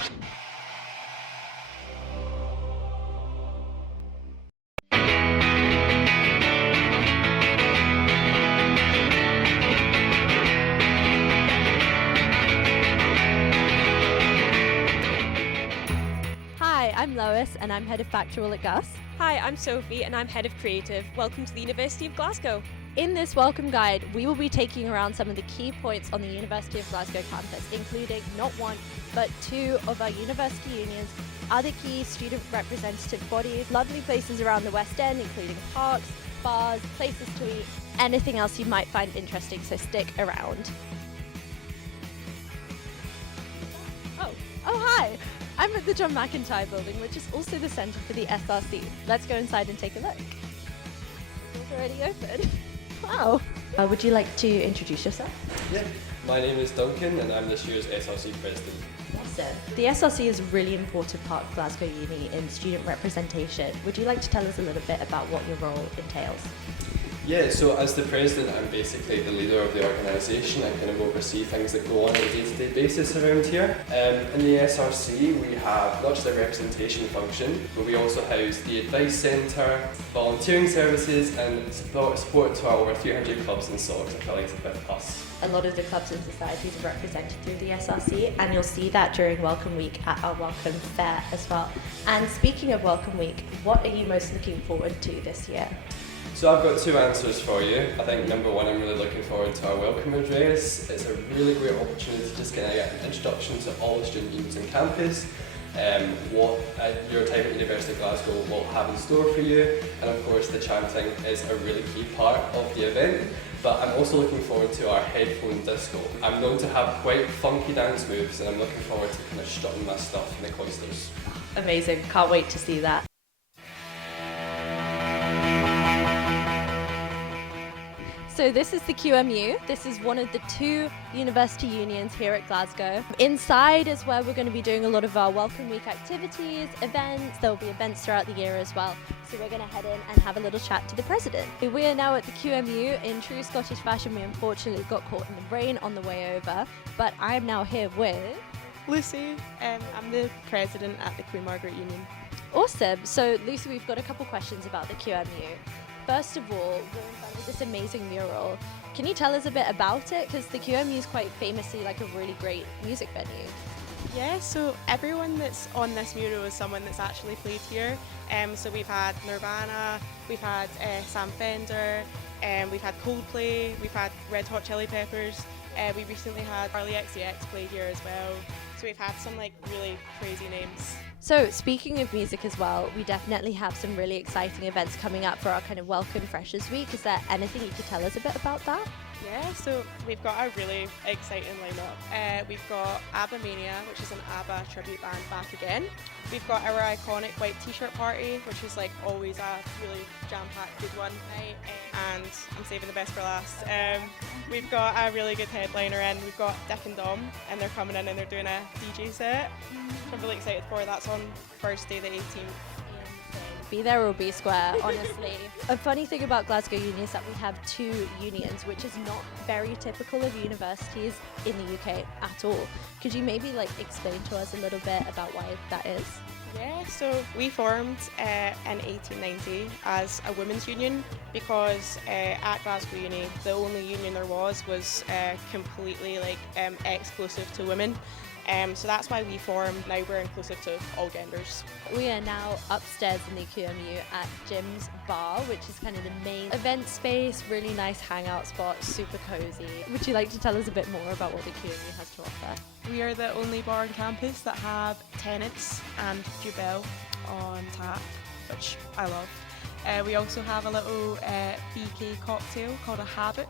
Hi, I'm Lois and I'm Head of Factual at GUS. Hi, I'm Sophie and I'm Head of Creative. Welcome to the University of Glasgow. In this welcome guide, we will be taking around some of the key points on the University of Glasgow campus, including not one, but two of our university unions, other key student representative bodies, lovely places around the West End, including parks, bars, places to eat, anything else you might find interesting, so stick around. Oh hi! I'm at the John McIntyre building, which is also the centre for the SRC. Let's go inside and take a look. It's already open. Wow. Would you like to introduce yourself? Yeah, my name is Duncan and I'm this year's SRC President. Awesome. The SRC is a really important part of Glasgow Uni in student representation. Would you like to tell us a little bit about what your role entails? Yeah, so as the President, I'm basically the leader of the organisation. I kind of oversee things that go on a day-to-day basis around here. In the SRC, we have not just a representation function, but we also house the Advice Centre, volunteering services and support to our over 300 clubs and SOCs affiliated with us. A lot of the clubs and societies are represented through the SRC, and you'll see that during Welcome Week at our Welcome Fair as well. And speaking of Welcome Week, what are you most looking forward to this year? So I've got two answers for you. I think number one, I'm really looking forward to our welcome address. It's a really great opportunity to just kind of get an introduction to all the student unions on campus, what your time at University of Glasgow will have in store for you, and of course the chanting is a really key part of the event. But I'm also looking forward to our headphone disco. I'm known to have quite funky dance moves and I'm looking forward to kind of strutting my stuff in the cloisters. Amazing, can't wait to see that. So this is the QMU. This is one of the two university unions here at Glasgow. Inside is where we're going to be doing a lot of our Welcome Week activities, events. There will be events throughout the year as well. So we're going to head in and have a little chat to the president. We are now at the QMU. In true Scottish fashion, we unfortunately got caught in the rain on the way over, but I am now here with Lucy. I'm the president at the Queen Margaret Union. Awesome. So Lucy, we've got a couple questions about the QMU. First of all, we're in front of this amazing mural. Can you tell us a bit about it? Because the QMU is quite famously like a really great music venue. Yeah, so everyone that's on this mural is someone that's actually played here. So we've had Nirvana, we've had Sam Fender, we've had Coldplay, we've had Red Hot Chili Peppers. We recently had Charlie XCX played here as well. So we've had some like really crazy names. So speaking of music as well, we definitely have some really exciting events coming up for our kind of Welcome Freshers Week. Is there anything you could tell us a bit about that? Yeah, so we've got a really exciting lineup. We've got ABBA Mania, which is an ABBA tribute band back again. We've got our iconic white t-shirt party, which is like always a really jam-packed good one. And I'm saving the best for last. We've got a really good headliner in. We've got Dick and Dom, and they're coming in and they're doing a DJ set. Which I'm really excited for. That's on Thursday the 18th. Be there or be square, honestly. A funny thing about Glasgow Uni is that we have two unions, which is not very typical of universities in the UK at all. Could you maybe like explain to us a little bit about why that is? Yeah, so we formed in 1890 as a women's union because at Glasgow Uni the only union there was completely like exclusive to women. So that's why we formed. Now we're inclusive to all genders. We are now upstairs in the QMU at Jim's Bar, which is kind of the main event space, really nice hangout spot, super cozy. Would you like to tell us a bit more about what the QMU has to offer? We are the only bar on campus that have tenants and Jubel on tap, which I love. We also have a little BK cocktail called a Havoc.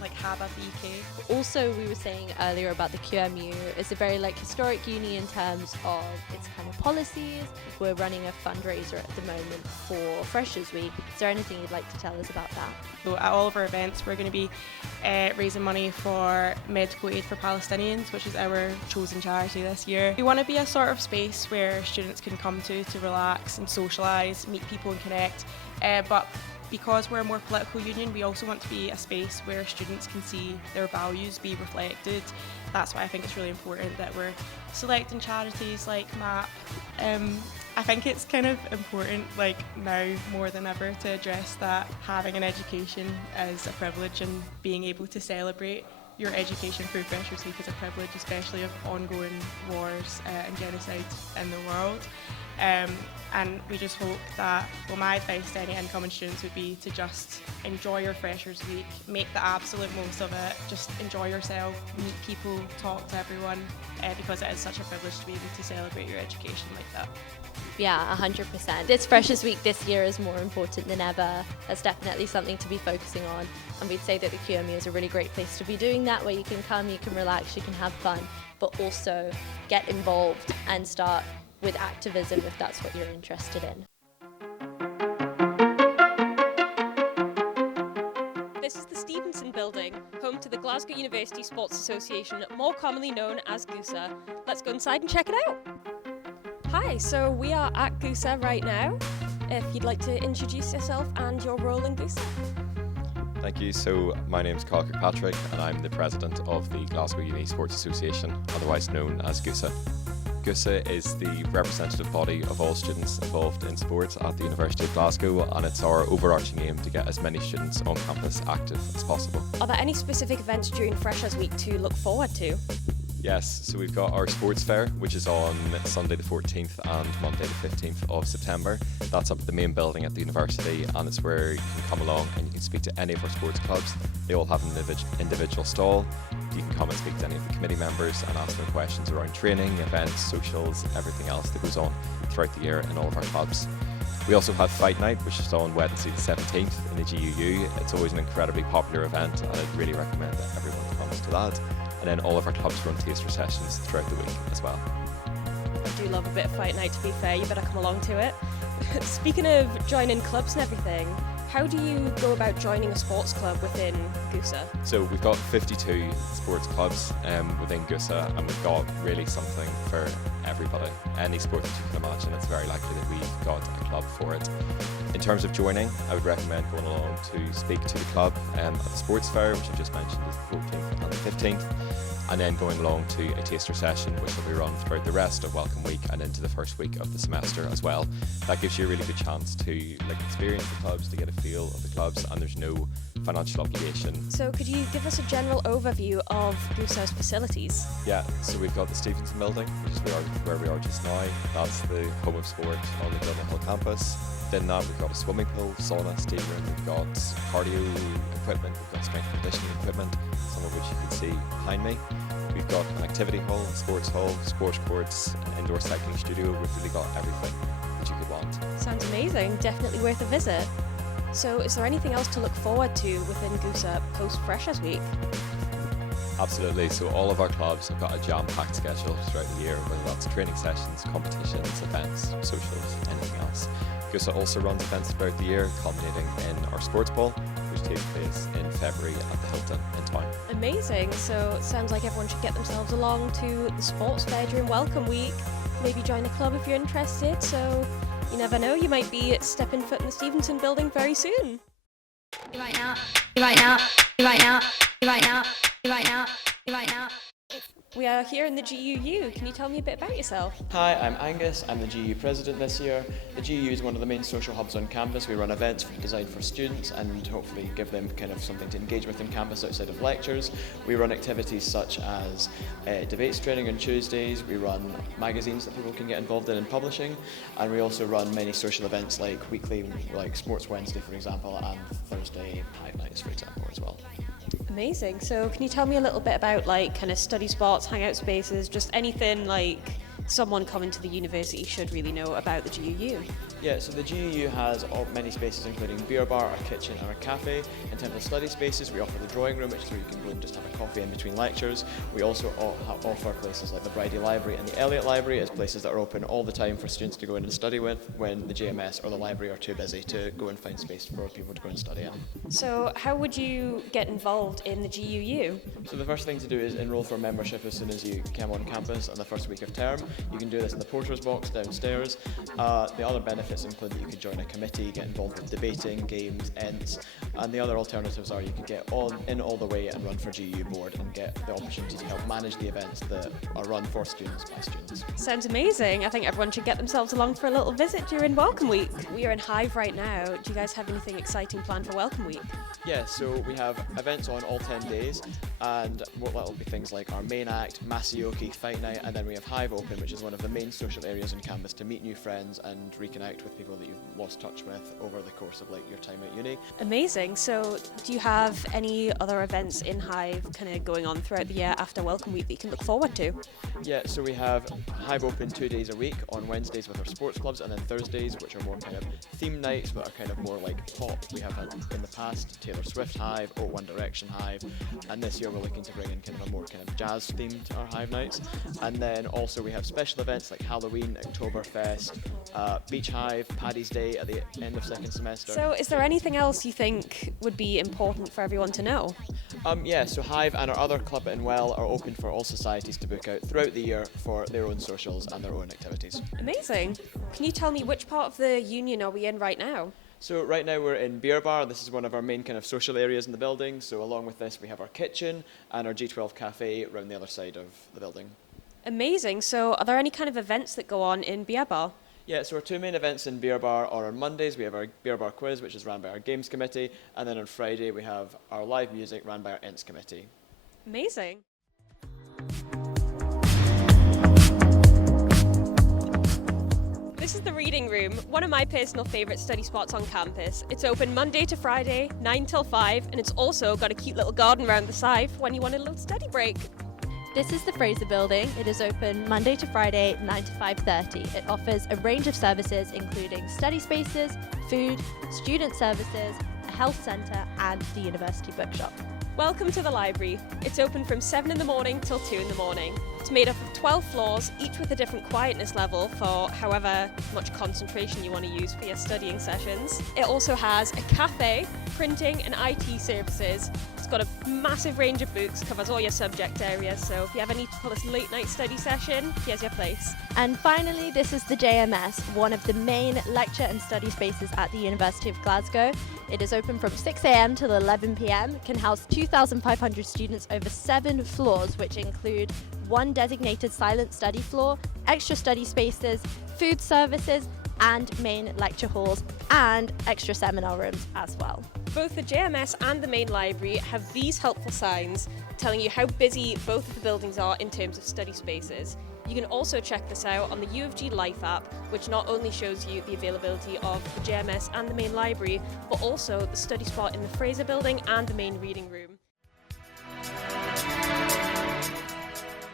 Like have a BK. Also, we were saying earlier about the QMU, it's a very like historic uni in terms of its kind of policies. We're running a fundraiser at the moment for Freshers Week. Is there anything you'd like to tell us about that? So at all of our events, we're going to be raising money for Medical Aid for Palestinians, which is our chosen charity this year. We want to be a sort of space where students can come to relax and socialise, meet people and connect. But because we're a more political union, we also want to be a space where students can see their values be reflected. That's why I think it's really important that we're selecting charities like MAP. I think it's kind of important, like now more than ever, to address that having an education is a privilege, and being able to celebrate your education through Freshers Week is a privilege, especially of ongoing wars and genocide in the world. And we just hope that, well, my advice to any incoming students would be to just enjoy your Freshers Week, make the absolute most of it, just enjoy yourself, meet people, talk to everyone, because it is such a privilege to be able to celebrate your education like that. Yeah, 100%. This Freshers Week this year is more important than ever. That's definitely something to be focusing on. And we'd say that the QMU is a really great place to be doing that, where you can come, you can relax, you can have fun, but also get involved and start with activism if that's what you're interested in. This is the Stevenson Building, home to the Glasgow University Sports Association, more commonly known as GUSA. Let's go inside and check it out. Hi, so we are at GUSA right now. If you'd like to introduce yourself and your role in GUSA. Thank you. So my name is Carl Kirkpatrick and I'm the president of the Glasgow Uni Sports Association, otherwise known as GUSA. GUSA is the representative body of all students involved in sports at the University of Glasgow, and it's our overarching aim to get as many students on campus active as possible. Are there any specific events during Freshers Week to look forward to? Yes, so we've got our sports fair, which is on Sunday the 14th and Monday the 15th of September. That's up at the main building at the university, and it's where you can come along and you can speak to any of our sports clubs. They all have an individual stall. You can come and speak to any of the committee members and ask them questions around training, events, socials, everything else that goes on throughout the year in all of our clubs. We also have Fight Night, which is on Wednesday the 17th in the GUU. It's always an incredibly popular event, and I'd really recommend that everyone comes to that. And then all of our clubs run taster sessions throughout the week as well. I do love a bit of Fight Night, to be fair. You better come along to it. Speaking of joining clubs and everything, how do you go about joining a sports club within GUSA? So we've got 52 sports clubs within GUSA, and we've got really something for everybody. Any sport that you can imagine, it's very likely that we've got a club for it. In terms of joining, I would recommend going along to speak to the club at the sports fair, which I just mentioned is the 14th and the 15th, and then going along to a taster session, which will be run throughout the rest of Welcome Week and into the first week of the semester as well. That gives you a really good chance to experience the clubs, to get a feel of the clubs, and there's no financial obligation. So could you give us a general overview of GUSA's facilities? Yeah, so we've got the Stevenson Building, which is where we are just now. That's the home of sport on the Dublin Hill campus. Within that, we've got a swimming pool, sauna, steam room, we've got cardio equipment, we've got strength conditioning equipment, some of which you can see behind me. We've got an activity hall, sports courts, an indoor cycling studio. We've really got everything that you could want. Sounds amazing, definitely worth a visit. So is there anything else to look forward to within GUSA post-Freshers Week? Absolutely, so all of our clubs have got a jam-packed schedule throughout the year, whether that's training sessions, competitions, events, socials, anything else. GUSA also runs events throughout the year, culminating in our sports ball, which takes place in February at the Hilton in town. Amazing, so it sounds like everyone should get themselves along to the sports fair during Welcome Week, maybe join a club if you're interested, so you never know, you might be stepping foot in the Stevenson Building very soon. Right now, right now, right now, right now, right now, right now. We are here in the GUU. Can you tell me a bit about yourself? Hi, I'm Angus. I'm the GU president this year. The GU is one of the main social hubs on campus. We run events designed for students and hopefully give them kind of something to engage with on campus outside of lectures. We run activities such as debates training on Tuesdays. We run magazines that people can get involved in publishing, and we also run many social events like weekly, like Sports Wednesday, for example, and Thursday Fight Nights, for example, as well. Amazing. So can you tell me a little bit about kind of study spots, hangout spaces, just anything someone coming to the university should really know about the GUU? Yeah, so the GUU has many spaces including beer bar, a kitchen and a cafe. In terms of study spaces, we offer the drawing room, which is where you can go and just have a coffee in between lectures. We also offer places like the Bridie Library and the Elliott Library as places that are open all the time for students to go in and study with when the JMS or the library are too busy to go and find space for people to go and study in. So how would you get involved in the GUU? So the first thing to do is enrol for membership as soon as you come on campus on the first week of term. You can do this in the porter's box downstairs. The other benefits include that you could join a committee, get involved with debating, games, ents, and the other alternatives are you could get in all the way and run for GU board and get the opportunity to help manage the events that are run for students by students. Sounds amazing. I think everyone should get themselves along for a little visit during Welcome Week. We are in Hive right now. Do you guys have anything exciting planned for Welcome Week? Yeah, so we have events on all 10 days, and what will be things like our main act, Masioki Fight Night, and then we have Hive Open, which is one of the main social areas on campus to meet new friends and reconnect with people that you've lost touch with over the course of your time at uni. Amazing. So do you have any other events in Hive kind of going on throughout the year after Welcome Week that you can look forward to? Yeah, so we have Hive Open 2 days a week, on Wednesdays with our sports clubs, and then Thursdays, which are more kind of theme nights that are kind of more like pop. We have had in the past Taylor Swift Hive, One Direction Hive, and this year we're looking to bring in kind of a more kind of jazz theme to our Hive nights. And then also we have special events like Halloween, Oktoberfest, Beach Hive, Paddy's Day at the end of second semester. So is there anything else you think would be important for everyone to know? Yeah, so Hive and our other club in Well are open for all societies to book out throughout the year for their own socials and their own activities. Amazing. Can you tell me which part of the union are we in right now? So right now we're in Beer Bar. This is one of our main kind of social areas in the building. So along with this we have our kitchen and our G12 cafe around the other side of the building. Amazing. So are there any kind of events that go on in Beer Bar? Yeah, so our two main events in Beer Bar are on Mondays. We have our Beer Bar quiz, which is run by our games committee, and then on Friday we have our live music run by our Ents committee. Amazing. This is the reading room, one of my personal favourite study spots on campus. It's open Monday to Friday, 9 till 5, and it's also got a cute little garden around the side when you want a little study break. This is the Fraser Building. It is open Monday to Friday, 9 to 5:30. It offers a range of services including study spaces, food, student services, a health centre and the university bookshop. Welcome to the library. It's open from 7 in the morning till 2 in the morning. It's made up of 12 floors, each with a different quietness level for however much concentration you want to use for your studying sessions. It also has a cafe, printing and IT services. It's got a massive range of books, covers all your subject areas, so if you ever need to pull a late night study session, here's your place. And finally, this is the JMS, one of the main lecture and study spaces at the University of Glasgow. It is open from 6 a.m. till 11 p.m, can house 2,500 students over 7 floors, which include one designated silent study floor, extra study spaces, food services, and main lecture halls, and extra seminar rooms as well. Both the JMS and the main library have these helpful signs telling you how busy both of the buildings are in terms of study spaces. You can also check this out on the U of G Life app, which not only shows you the availability of the JMS and the main library, but also the study spot in the Fraser Building and the main reading room.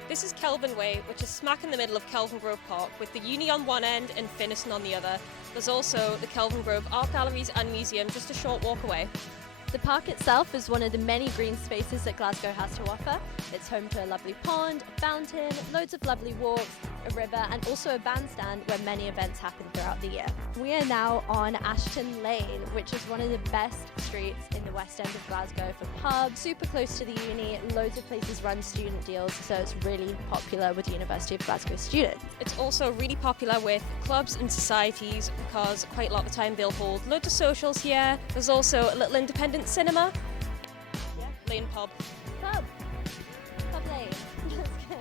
This is Kelvin Way, which is smack in the middle of Kelvin Grove Park, with the uni on one end and Finnieston on the other. There's also the Kelvin Grove Art Galleries and Museum just a short walk away. The park itself is one of the many green spaces that Glasgow has to offer. It's home to a lovely pond, a fountain, loads of lovely walks, a river, and also a bandstand where many events happen throughout the year. We are now on Ashton Lane, which is one of the best streets in the west end of Glasgow for pubs, super close to the uni, loads of places run student deals, so it's really popular with the University of Glasgow students. It's also really popular with clubs and societies because quite a lot of the time they'll hold loads of socials here. There's also a little independent cinema. Yeah. Lane pub. Pub Lane. Let's go.